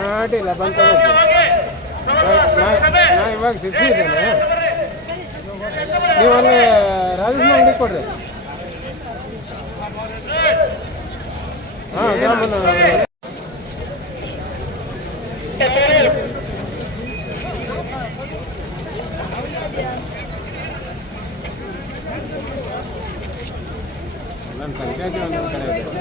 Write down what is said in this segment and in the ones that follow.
ಅಡ್ಡಿಲ್ಲ ಬಂತ ನಾ ಇವಾಗ ಸಿಕ್ಕಿದ್ದೇನೆ. ನೀವು ಅಲ್ಲಿ ರಾಜೇಶ್ ಅಂಗಡಿ ಕೊಡ್ರಿ. ಹಾಂ ಗ್ರಾಮನ ನನ್ನ ಪಂಚಾಯತಿ ಒಂದೊಂದು ಕಡೆ ಇದೆ.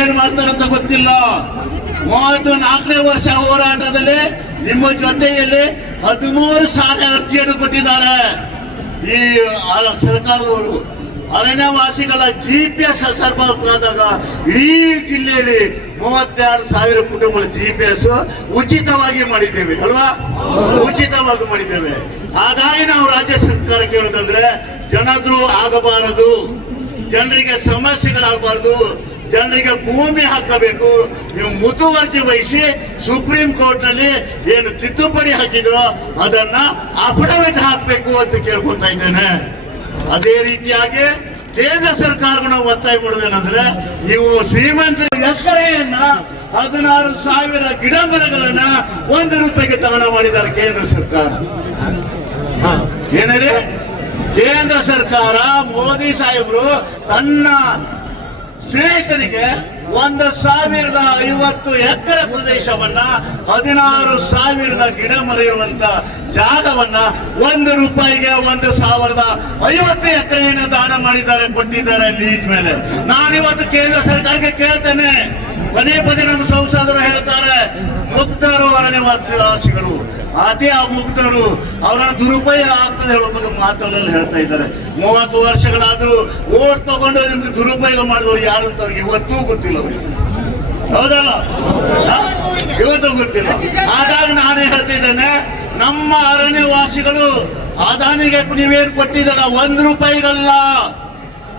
ಏನ್ ಮಾಡ್ತಾರಂತ ಗೊತ್ತಿಲ್ಲ. 34ನೇ ವರ್ಷ ಹೋರಾಟದಲ್ಲಿ ನಿಮ್ಮ ಜೊತೆಯಲ್ಲಿ 13,000 ಅರ್ಜಿಯನ್ನು ಕೊಟ್ಟಿದ್ದಾರೆ ಈ ಸರ್ಕಾರದವರು. ಅರಣ್ಯವಾಸಿಗಳ GPS ಸರ್ಬಾದಾಗ ಇಡೀ ಜಿಲ್ಲೆಯಲ್ಲಿ 36,000 ಕುಟುಂಬಗಳ GPS ಉಚಿತವಾಗಿ ಮಾಡಿದ್ದೇವೆ ಅಲ್ವಾ? ಉಚಿತವಾಗಿ ಮಾಡಿದ್ದೇವೆ. ಹಾಗಾಗಿ ನಾವು ರಾಜ್ಯ ಸರ್ಕಾರ ಕೇಳೋದಂದ್ರೆ ಜನರು ಆಗಬಾರದು, ಜನರಿಗೆ ಸಮಸ್ಯೆಗಳಾಗಬಾರದು, ಜನರಿಗೆ ಭೂಮಿ ಹಾಕಬೇಕು. ನೀವು ಮುತುವರ್ಜಿ ವಹಿಸಿ ಸುಪ್ರೀಂ ಕೋರ್ಟ್ ನಲ್ಲಿ ಏನು ತಿದ್ದುಪಡಿ ಹಾಕಿದ್ರೋ ಅದನ್ನ ಅಫಿಡವಿಟ್ ಹಾಕಬೇಕು ಅಂತ ಕೇಳ್ಕೊತಾ ಇದ್ದೇನೆ. ಅದೇ ರೀತಿಯಾಗಿ ಕೇಂದ್ರ ಸರ್ಕಾರಗಳು ನಾವು ಒತ್ತಾಯ ಮಾಡೋದೇನಂದ್ರೆ, ನೀವು ಶ್ರೀಮಂತರ ಎಕರೆಯನ್ನ 16,000 ಗಿಡ ಮರಗಳನ್ನ ₹1 ದಾನ ಮಾಡಿದ್ದಾರೆ ಕೇಂದ್ರ ಸರ್ಕಾರ. ಏನ್ ಹೇಳಿ? ಕೇಂದ್ರ ಸರ್ಕಾರ ಮೋದಿ ಸಾಹೇಬರು ತನ್ನ ಸ್ನೇಹಿತರಿಗೆ 1,050 ಎಕರೆ ಪ್ರದೇಶವನ್ನ 16,000 ಗಿಡ ಮರ ಇರುವಂತ ಜಾಗವನ್ನ ₹1ಗೆ 1,050 ಎಕರೆಯನ್ನು ದಾನ ಮಾಡಿದ್ದಾರೆ, ಕೊಟ್ಟಿದ್ದಾರೆ ಲೀಸ್ ಮೇಲೆ. ನಾನಿವತ್ತು ಕೇಂದ್ರ ಸರ್ಕಾರಕ್ಕೆ ಕೇಳ್ತೇನೆ, ಪದೇ ಪದೇ ನಮ್ಮ ಸಂಸದರು ಹೇಳ್ತಾರೆ ಮುಗ್ಧರು ಅರಣ್ಯವಾಸಿಗಳು, ಅದೇ ಆ ಮುಗ್ಧರು ಅವರನ್ನ ದುರುಪಯೋಗ ಆಗ್ತದೆ ಹೇಳೋ ಬಗ್ಗೆ ಮಾತುಗಳಲ್ಲಿ ಹೇಳ್ತಾ ಇದ್ದಾರೆ. 30 ವರ್ಷಗಳಾದ್ರೂ ಓಟ್ ತಗೊಂಡು ನಿಮ್ಗೆ ದುರುಪಯೋಗ ಮಾಡಿದವರು ಯಾರು ಅಂತ ಅವ್ರಿಗೆ ಇವತ್ತೂ ಗೊತ್ತಿಲ್ಲ. ಅವರಿಗೆ ಹೌದಲ್ಲ? ಇವತ್ತು ಗೊತ್ತಿಲ್ಲ. ಹಾಗಾಗಿ ನಾನೇ ಹೇಳ್ತಿದ್ದೇನೆ, ನಮ್ಮ ಅರಣ್ಯವಾಸಿಗಳು ಅದಾನಿಗೆ ನೀವೇನು ಕೊಟ್ಟಿದ್ದಲ್ಲ ₹1ಗಲ್ಲ,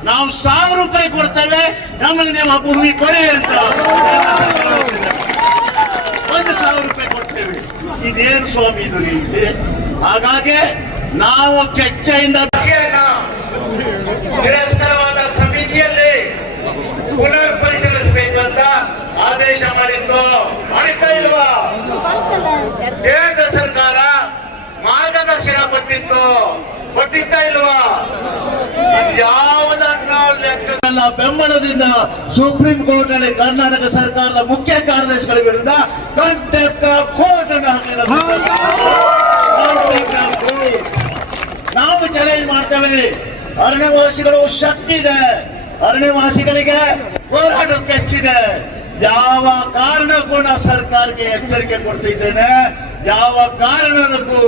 ನಾವು ₹1,000 ಕೊಡ್ತೇವೆ, ನಮಗೆ ನೀವು ಭೂಮಿ ಕೊಡಿ ಅಂತ ₹1,000 ಕೊಡ್ತೇವೆ. ಇದೇನು ಸ್ವಾಮಿ ಇದು ನೀತಿ? ಹಾಗಾಗಿ ನಾವು ಚರ್ಚೆಯಿಂದ ತಿರಸ್ಕಾರವಾದ ಸಮಿತಿಯಲ್ಲಿ ಪುನರ್ ಪರಿಶೀಲಿಸಬೇಕು ಅಂತ ಆದೇಶ ಮಾಡಿತ್ತು. ಮಾಡಿತಾ ಇಲ್ವಾ? ಕೇಂದ್ರ ಸರ್ಕಾರ ಮಾರ್ಗದರ್ಶನ ಕೊಟ್ಟಿತ್ತಾ ಇಲ್ವಾ? ಇದು ಯಾವುದನ್ನ ಲೆಕ್ಕಲ್ಲ. ಬೆಂಬಲದಿಂದ ಸುಪ್ರೀಂ ಕೋರ್ಟ್ ನಲ್ಲಿ ಕರ್ನಾಟಕ ಸರ್ಕಾರದ ಮುಖ್ಯ ಕಾರ್ಯದರ್ಶಿಗಳ ವಿರುದ್ಧ ಕಂಟೆಂಪ್ಟ್ ಆಫ್ ಕೋರ್ಟ್ ಅನ್ನು ನಾವು ಚಾಲೆಂಜ್ ಮಾಡ್ತೇವೆ. ಅರಣ್ಯವಾಸಿಗಳು ಶಕ್ತಿ ಇದೆ, ಅರಣ್ಯವಾಸಿಗಳಿಗೆ ಹೋರಾಟಕ್ಕೆ ಹೆಚ್ಚಿದೆ. ಯಾವ ಕಾರಣಕ್ಕೂ ನಾವು ಸರ್ಕಾರಕ್ಕೆ ಎಚ್ಚರಿಕೆ ಕೊಡ್ತಿದ್ದೇನೆ, ಯಾವ ಕಾರಣಕ್ಕೂ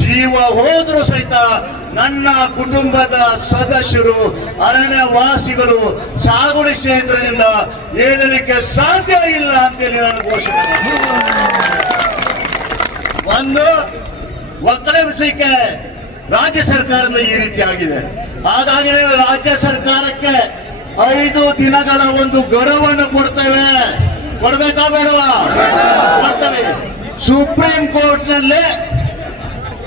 ಜೀವ ಹೋದ್ರೂ ಸಹಿತ ನನ್ನ ಕುಟುಂಬದ ಸದಸ್ಯರು ಅರಣ್ಯವಾಸಿಗಳು ಸಾಗುವಳಿ ಕ್ಷೇತ್ರದಿಂದ ಏಳಲಿಕ್ಕೆ ಸಾಧ್ಯ ಇಲ್ಲ ಅಂತೇಳಿ ನಾನು ಘೋಷಣೆ ಒಂದು ಒಕ್ಕಲೆಬ್ಸಲಿಕ್ಕೆ ರಾಜ್ಯ ಸರ್ಕಾರದಿಂದ ಈ ರೀತಿ ಆಗಿದೆ. ಹಾಗಾಗಿ ರಾಜ್ಯ ಸರ್ಕಾರಕ್ಕೆ 5 ದಿನಗಳ ಒಂದು ಗಡುವನ್ನು ಕೊಡ್ತೇವೆ. ಕೊಡ್ಬೇಕಾ ಬೇಡವಾ? ಕೊಡ್ತೇವೆ. ಸುಪ್ರೀಂ ಕೋರ್ಟ್ ನಲ್ಲಿ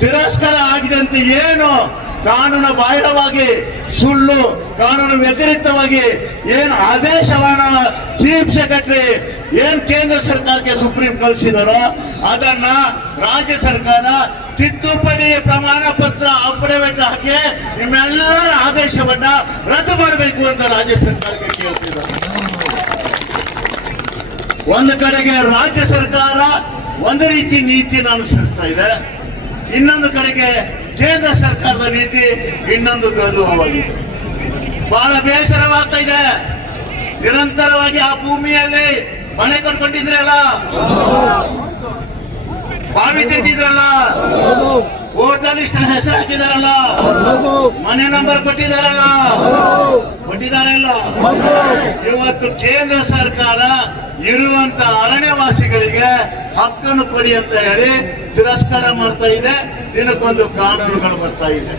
ತಿರಸ್ಕಾರ ಆಗಿದೆ ಅಂತ ಏನು ಕಾನೂನು ಬಾಹಿರವಾಗಿ ಸುಳ್ಳು ಕಾನೂನು ವ್ಯತಿರಿಕ್ತವಾಗಿ ಏನು ಆದೇಶವನ್ನ ಚೀಫ್ ಸೆಕ್ರೆಟರಿ ಏನ್ ಕೇಂದ್ರ ಸರ್ಕಾರಕ್ಕೆ ಸುಪ್ರೀಂ ಕಳಿಸಿದಾರೋ ಅದನ್ನ ರಾಜ್ಯ ಸರ್ಕಾರ ತಿದ್ದುಪಡಿ ಪ್ರಮಾಣ ಪತ್ರ ಅಫಿಡವಿಟ್ ಹಾಕಿ ನಿಮ್ಮೆಲ್ಲರ ಆದೇಶವನ್ನ ರದ್ದು ಮಾಡಬೇಕು ಅಂತ ರಾಜ್ಯ ಸರ್ಕಾರಕ್ಕೆ ಕೇಳ್ತಿದ್ದಾರೆ. ಒಂದು ಕಡೆಗೆ ರಾಜ್ಯ ಸರ್ಕಾರ ಒಂದು ರೀತಿ ನೀತಿಯನ್ನು ಅನುಸರಿಸ್ತಾ ಇದೆ, ಇನ್ನೊಂದು ಕಡೆಗೆ ಕೇಂದ್ರ ಸರ್ಕಾರದ ನೀತಿ ಇನ್ನೊಂದು ದ್ವಂದ್ವವಾಗಿದೆ. ಬಹಳ ಬೇಸರವಾಗ್ತಾ ಇದೆ. ನಿರಂತರವಾಗಿ ಆ ಭೂಮಿಯಲ್ಲಿ ಮನೆ ಕಟ್ಕೊಂಡಿದ್ರಲ್ಲ, ಬಾವಿ ತೆಗೆದಿದ್ರಲ್ಲ, ವೋಟರ್ ಲಿಸ್ಟ್ ಹೆಸರು ಹಾಕಿದಾರಲ್ಲ, ಮನೆ ನಂಬರ್ ಕೊಟ್ಟಿದಾರಲ್ಲ, ಇವತ್ತು ಕೇಂದ್ರ ಸರ್ಕಾರ ಇರುವಂತ ಅರಣ್ಯವಾಸಿಗಳಿಗೆ ಹಕ್ಕನ್ನು ಕೊಡಿ ಅಂತ ಹೇಳಿ ತಿರಸ್ಕಾರ ಮಾಡ್ತಾ ಇದೆ. ದಿನಕ್ಕೊಂದು ಕಾನೂನುಗಳು ಬರ್ತಾ ಇದೆ.